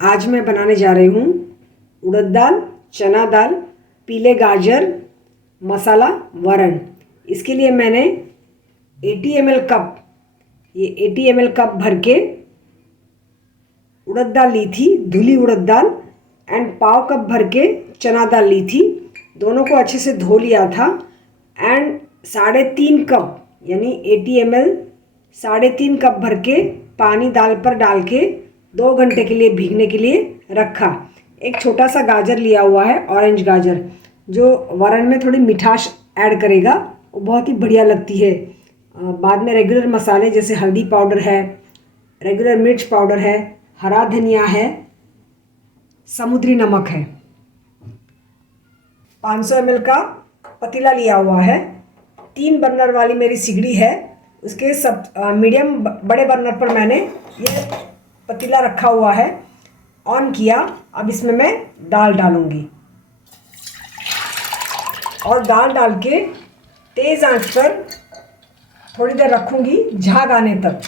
आज मैं बनाने जा रही हूँ उड़द दाल, चना दाल, पीले गाजर, मसाला वरण। इसके लिए मैंने 80 ml कप 80 ml कप भर के उड़द दाल ली थी, धुली उड़द दाल, एंड पाव कप भर के चना दाल ली थी। दोनों को अच्छे से धो लिया था एंड 3.5 कप यानी 80 ml 3.5 कप भर के पानी दाल पर डाल के 2 घंटे के लिए भीगने के लिए रखा। एक छोटा सा गाजर लिया हुआ है, ऑरेंज गाजर, जो वरण में थोड़ी मिठास ऐड करेगा, वो बहुत ही बढ़िया लगती है। बाद में रेगुलर मसाले जैसे हल्दी पाउडर है, रेगुलर मिर्च पाउडर है, हरा धनिया है, समुद्री नमक है। 500 ml का पतीला लिया हुआ है। 3 बर्नर वाली मेरी सिगड़ी है, उसके मीडियम बड़े बर्नर पर मैंने ये पतीला रखा हुआ है, ऑन किया। अब इसमें मैं दाल डालूंगी और दाल डाल के तेज़ आंच पर थोड़ी देर रखूंगी झाग आने तक।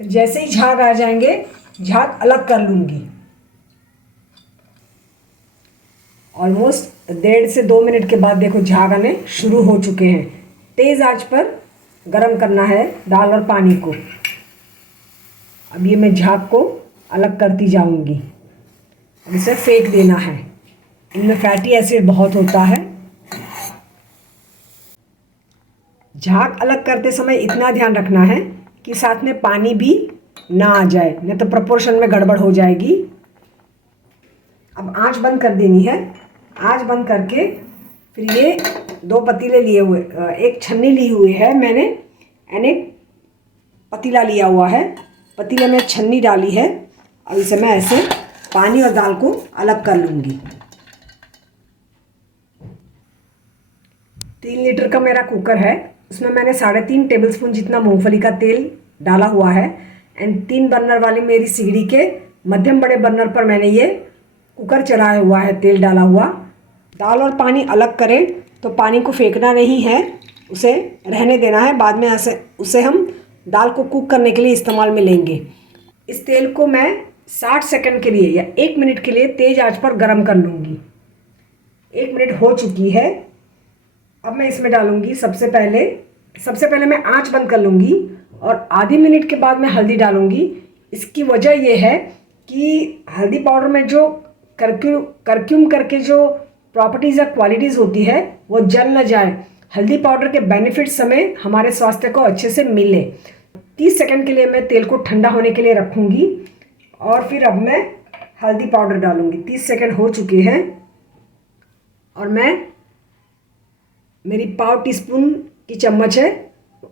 फिर जैसे ही झाग आ जाएंगे, झाग अलग कर लूँगी। ऑलमोस्ट 1.5 से 2 मिनट के बाद देखो झाग आने शुरू हो चुके हैं। तेज़ आंच पर गरम करना है दाल और पानी को। अब ये मैं झाग को अलग करती जाऊंगी। अब इसे फेंक देना है, इनमें फैटी एसिड बहुत होता है। झाग अलग करते समय इतना ध्यान रखना है कि साथ में पानी भी ना आ जाए, नहीं तो प्रोपोर्शन में गड़बड़ हो जाएगी। अब आंच बंद कर देनी है। आंच बंद करके फिर ये 2 पतीले लिए हुए, एक छन्नी ली हुई है मैंने एंड एक पतीला लिया हुआ है। पतीले में छन्नी डाली है। अब इसे मैं ऐसे पानी और दाल को अलग कर लूँगी। 3 लीटर का मेरा कुकर है, उसमें मैंने 3.5 टेबलस्पून जितना मूंगफली का तेल डाला हुआ है एंड 3 बर्नर वाली मेरी सिगड़ी के मध्यम बड़े बर्नर पर मैंने ये कुकर चढ़ाया हुआ है, तेल डाला हुआ। दाल और पानी अलग करें तो पानी को फेंकना नहीं है, उसे रहने देना है। बाद में उसे हम दाल को कुक करने के लिए इस्तेमाल में लेंगे। इस तेल को मैं 60 सेकंड के लिए या 1 मिनट के लिए तेज़ आंच पर गर्म कर लूँगी। 1 मिनट हो चुकी है। अब मैं इसमें डालूँगी सबसे पहले मैं आंच बंद कर लूँगी और आधी मिनट के बाद मैं हल्दी डालूँगी। इसकी वजह यह है कि हल्दी पाउडर में जो करक्यूम करके जो प्रॉपर्टीज़ या क्वालिटीज़ होती है वो जल न जाए। हल्दी पाउडर के बेनिफिट्स हमें हमारे स्वास्थ्य को अच्छे से मिले। 30 सेकंड के लिए मैं तेल को ठंडा होने के लिए रखूँगी और फिर अब मैं हल्दी पाउडर डालूँगी। 30 सेकंड हो चुके हैं और मेरी पाव टीस्पून की चम्मच है,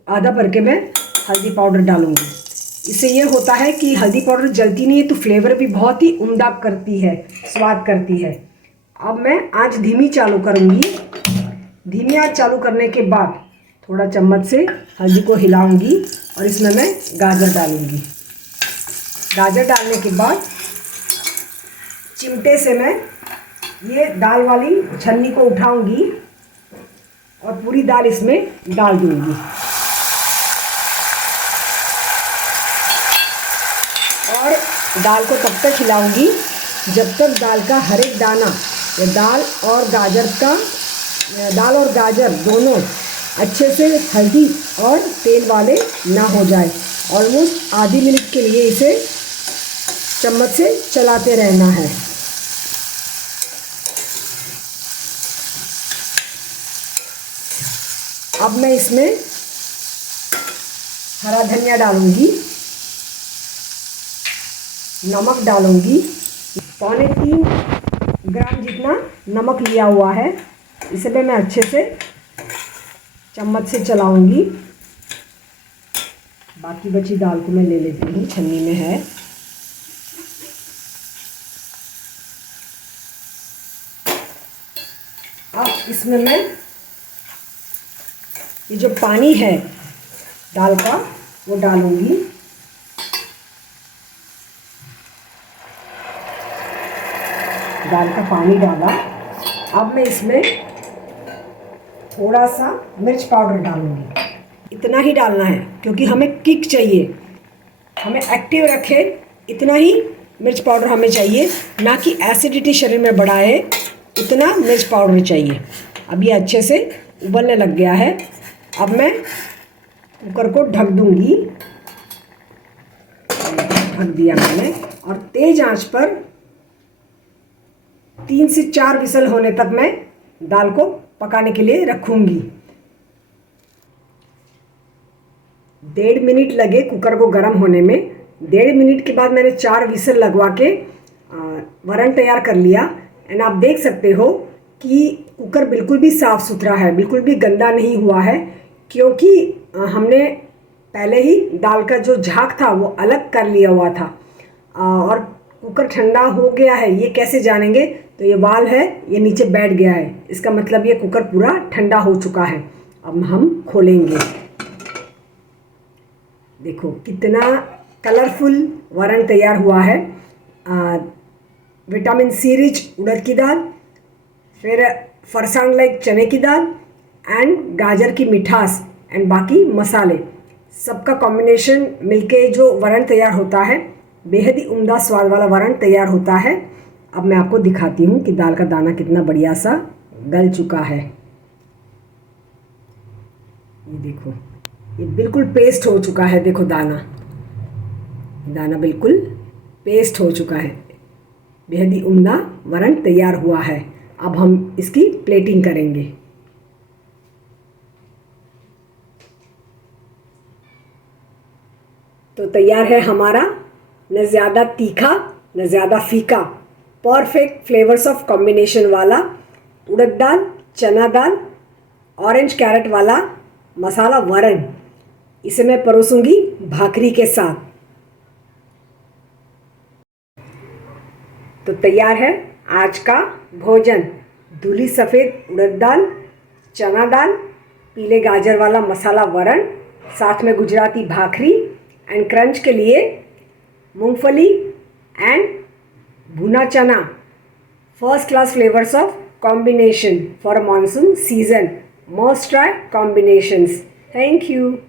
आधा भर के मैं हल्दी पाउडर डालूँगी। इससे ये होता है कि हल्दी पाउडर जलती नहीं है तो फ्लेवर भी बहुत ही उम्दा करती है, स्वाद करती है। अब मैं आंच धीमी चालू करूँगी। धीमी आंच चालू करने के बाद थोड़ा चम्मच से हल्दी को हिलाऊंगी और इसमें मैं गाजर डालूँगी। गाजर डालने के बाद चिमटे से मैं ये दाल वाली छन्नी को उठाऊंगी और पूरी दाल इसमें डाल दूँगी और दाल को तब तक हिलाऊंगी जब तक दाल का हर एक दाना या दाल और गाजर दोनों अच्छे से हल्दी और तेल वाले ना हो जाए। ऑलमोस्ट आधी मिनट के लिए इसे चम्मच से चलाते रहना है। अब मैं इसमें हरा धनिया डालूंगी, नमक डालूंगी। 3.25 ग्राम जितना नमक लिया हुआ है, इसे भी मैं अच्छे से चम्मच से चलाऊंगी। बाकी बची दाल को मैं ले लेती हूँ, छन्नी में है। अब इसमें मैं ये जो पानी है दाल का वो डालूंगी। दाल का पानी डाला। अब मैं इसमें थोड़ा सा मिर्च पाउडर डालूंगी। इतना ही डालना है क्योंकि हमें किक चाहिए, हमें एक्टिव रखे, इतना ही मिर्च पाउडर हमें चाहिए, ना कि एसिडिटी शरीर में बढ़ाए उतना मिर्च पाउडर चाहिए। अब ये अच्छे से उबलने लग गया है। अब मैं कुकर को ढक दूंगी। ढक दिया मैंने और तेज आंच पर 3 से 4 विसल होने तक मैं दाल को पकाने के लिए रखूंगी। 1.5 मिनट लगे कुकर को गर्म होने में। 1.5 मिनट के बाद मैंने 4 विसल लगवा के वरण तैयार कर लिया। एंड आप देख सकते हो कि कुकर बिल्कुल भी साफ़ सुथरा है, बिल्कुल भी गंदा नहीं हुआ है, क्योंकि हमने पहले ही दाल का जो झाग था वो अलग कर लिया हुआ था। और कुकर ठंडा हो गया है ये कैसे जानेंगे? तो ये वाल्व है, ये नीचे बैठ गया है, इसका मतलब ये कुकर पूरा ठंडा हो चुका है। अब हम खोलेंगे। देखो कितना कलरफुल वरण तैयार हुआ है। विटामिन सी रिच उड़द की दाल, फिर फरसांग लाइक चने की दाल एंड गाजर की मिठास एंड बाकी मसाले, सबका कॉम्बिनेशन मिलके जो वरण तैयार होता है, बेहद ही उम्दा स्वाद वाला वरण तैयार होता है। अब मैं आपको दिखाती हूँ कि दाल का दाना कितना बढ़िया सा गल चुका है। ये देखो, ये बिल्कुल पेस्ट हो चुका है। देखो दाना बिल्कुल पेस्ट हो चुका है। बेहद ही उम्दा वरण तैयार हुआ है। अब हम इसकी प्लेटिंग करेंगे। तो तैयार है हमारा न ज़्यादा तीखा न ज़्यादा फीका, परफेक्ट फ्लेवर्स ऑफ कॉम्बिनेशन वाला उड़द दाल, चना दाल, ऑरेंज कैरेट वाला मसाला वरण। इसे मैं परोसूंगी भाकरी के साथ। तो तैयार है आज का भोजन। धुली सफ़ेद उड़द दाल, चना दाल, पीले गाजर वाला मसाला वरण, साथ में गुजराती भाकरी एंड क्रंच के लिए मूंगफली एंड भुना चना। First class flavours of combination for monsoon season. Must try combinations. Thank you.